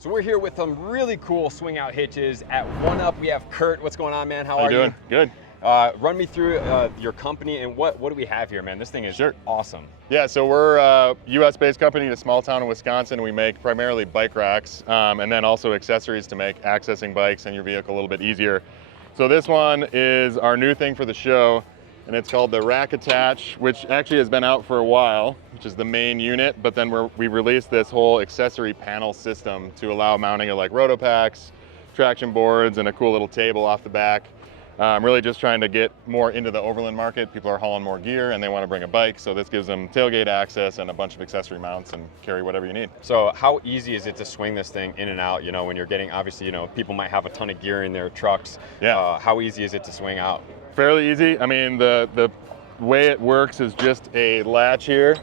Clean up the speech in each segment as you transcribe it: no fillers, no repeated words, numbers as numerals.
So we're here with some really cool swing out hitches. At One Up, we have Kurt. What's going on, man? How are you doing? Good. Run me through your company and what do we have here, man? This thing is awesome. Yeah, so we're a US-based company in a small town in Wisconsin. We make primarily bike racks and then also accessories to make accessing bikes and your vehicle a little bit easier. So this one is our new thing for the show, and it's called the Rack Attach, which actually has been out for a while, which is the main unit, but then we released this whole accessory panel system to allow mounting of like rotopacks, traction boards, and a cool little table off the back. Really just trying to get more into the overland market. People are hauling more gear and they want to bring a bike, so this gives them tailgate access and a bunch of accessory mounts and carry whatever you need. So how easy is it to swing this thing in and out, when you're getting, obviously, people might have a ton of gear in their trucks. Yeah. How easy is it to swing out? Fairly easy. I mean, the way it works is just a latch here,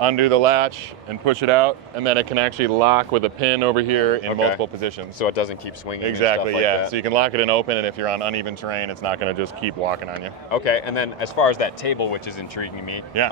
undo the latch and push it out, and then it can actually lock with a pin over here in multiple positions. So it doesn't keep swinging. Exactly, and stuff like that. So you can lock it in open, and if you're on uneven terrain, it's not going to just keep walking on you. Okay, and then as far as that table, which is intriguing me, yeah.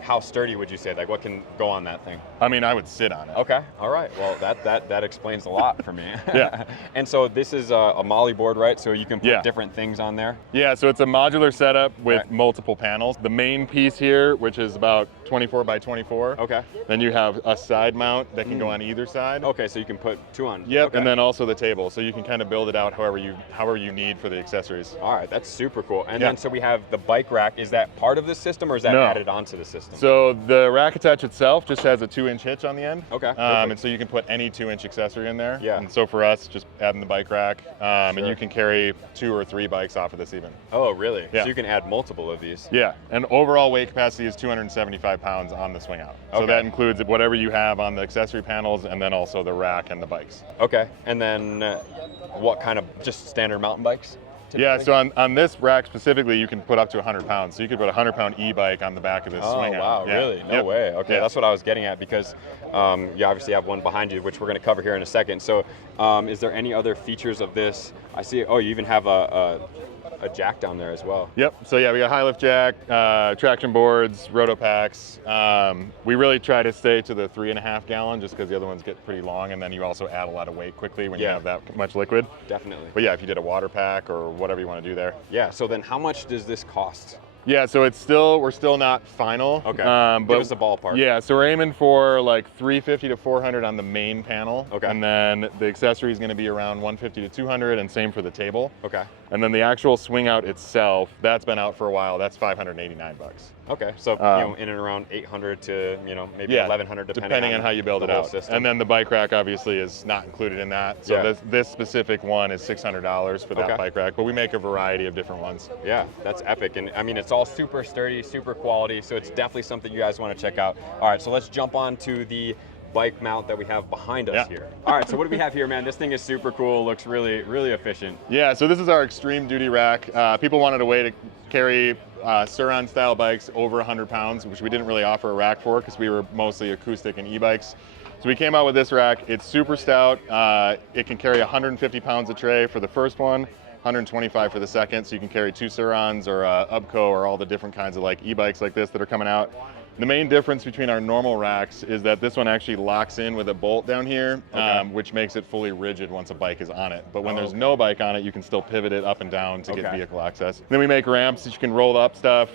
How sturdy would you say? Like, what can go on that thing? I mean, I would sit on it. Okay, all right. Well, that explains a lot for me. Yeah. And so this is a molly board, right? So you can put different things on there? Yeah, so it's a modular setup with multiple panels. The main piece here, which is about 24 by 24. Okay. Then you have a side mount that can go on either side. Okay, so you can put two on. Yep, okay. And then also the table, so you can kind of build it out however you need for the accessories. All right, that's super cool. And then so we have the bike rack. Is that part of the system, or is that added onto the system? So the Rack Attach itself just has a 2-inch hitch on the end. Okay. And so you can put any 2-inch accessory in there. Yeah. And so for us, just adding the bike rack, and you can carry 2 or 3 bikes off of this even. Oh, really? Yeah. So you can add multiple of these. Yeah, and overall weight capacity is 275 pounds on the swing out. So that includes whatever you have on the accessory panels and then also the rack and the bikes. Okay, and then what kind of, just standard mountain bikes? Typically? Yeah, so on this rack specifically, you can put up to 100 pounds. So you could put a 100-pound e-bike on the back of this swing out. Oh, wow, really? No way. Okay, that's what I was getting at, because you obviously have one behind you, which we're going to cover here in a second. So is there any other features of this? I see, you even have a jack down there as well. Yep, so yeah, we got high lift jack, traction boards, rotopacks. We really try to stay to the 3.5 gallon just because the other ones get pretty long, and then you also add a lot of weight quickly when you have that much liquid. Definitely. But yeah, if you did a water pack or whatever you want to do there. Yeah, so then how much does this cost? Yeah, so we're still not final. Okay, but give us a ballpark. Yeah, so we're aiming for like $350 to $400 on the main panel. Okay. And then the accessory is going to be around $150 to $200, and same for the table. Okay. And then the actual swing out itself, that's been out for a while. That's $589. Okay, so in and around 800 to maybe 1100 depending on how you build it out. System. And then the bike rack obviously is not included in that. So this specific one is $600 for that bike rack, but we make a variety of different ones. Yeah, that's epic, and I mean it's all super sturdy, super quality. So it's definitely something you guys want to check out. All right, so let's jump on to the bike mount that we have behind us here. All right, so what do we have here, man? This thing is super cool, looks really, really efficient. Yeah, so this is our extreme duty rack. People wanted a way to carry Sur-Ron style bikes over 100 pounds, which we didn't really offer a rack for because we were mostly acoustic and e-bikes. So we came out with this rack. It's super stout. It can carry 150 pounds of tray for the first one, 125 for the second, so you can carry 2 Sur-Rons or Ubco or all the different kinds of like e-bikes like this that are coming out. The main difference between our normal racks is that this one actually locks in with a bolt down here, which makes it fully rigid once a bike is on it. But when there's no bike on it, you can still pivot it up and down to get vehicle access. Then we make ramps that you can roll up stuff.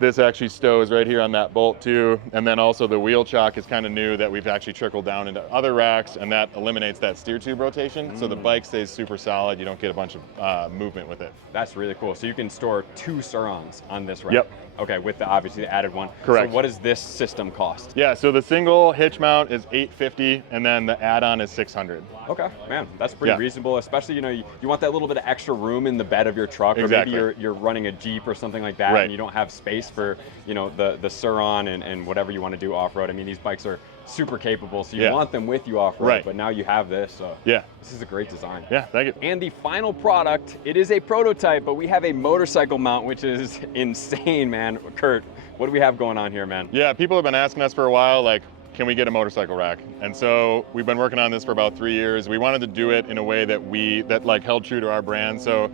This actually stows right here on that bolt too. And then also the wheel chock is kind of new that we've actually trickled down into other racks, and that eliminates that steer tube rotation. So the bike stays super solid. You don't get a bunch of movement with it. That's really cool. So you can store 2 Sur-Rons on this rack. Yep. Okay, with the obviously the added one. Correct. So what does this system cost? Yeah, so the single hitch mount is $850, and then the add-on is $600. Okay, man, that's pretty reasonable. Especially, you want that little bit of extra room in the bed of your truck, or maybe you're running a Jeep or something like that, and you don't have space for the Sur-Ron and whatever you want to do off-road. I mean, these bikes are super capable, so you want them with you off-road, but now you have this, so this is a great design. Yeah, thank you. And the final product, it is a prototype, but we have a motorcycle mount, which is insane, man. Kurt, what do we have going on here, man? Yeah, people have been asking us for a while, like, can we get a motorcycle rack? And so we've been working on this for about 3 years. We wanted to do it in a way that held true to our brand. So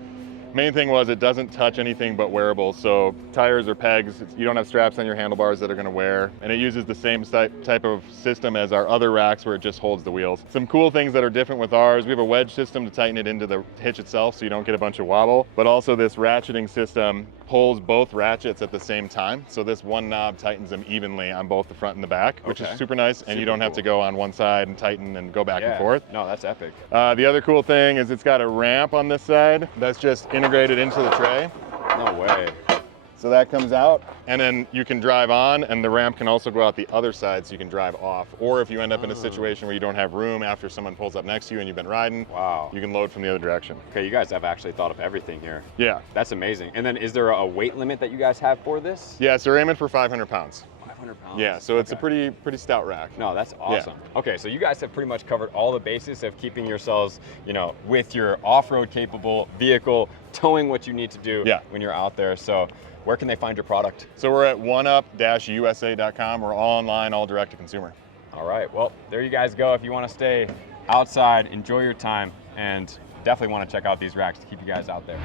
Main thing was it doesn't touch anything but wearables, so tires or pegs, you don't have straps on your handlebars that are going to wear, and it uses the same type of system as our other racks where it just holds the wheels. Some cool things that are different with ours, we have a wedge system to tighten it into the hitch itself so you don't get a bunch of wobble, but also this ratcheting system pulls both ratchets at the same time, so this one knob tightens them evenly on both the front and the back, which is super nice, and you don't have to go on one side and tighten and go back and forth. No, that's epic. The other cool thing is it's got a ramp on this side that's just integrated into the tray. No way. So that comes out, and then you can drive on, and the ramp can also go out the other side so you can drive off. Or if you end up in a situation where you don't have room after someone pulls up next to you and you've been riding, you can load from the other direction. Okay, you guys have actually thought of everything here. Yeah. That's amazing. And then is there a weight limit that you guys have for this? Yeah, so we're aiming for 500 pounds. 500 pounds? Yeah, so it's a pretty stout rack. No, that's awesome. Yeah. Okay, so you guys have pretty much covered all the bases of keeping yourselves, you know, with your off-road capable vehicle, towing what you need to do when you're out there. So where can they find your product? So we're at oneup-usa.com. We're all online, all direct to consumer. All right, well, there you guys go. If you want to stay outside, enjoy your time, and definitely want to check out these racks to keep you guys out there.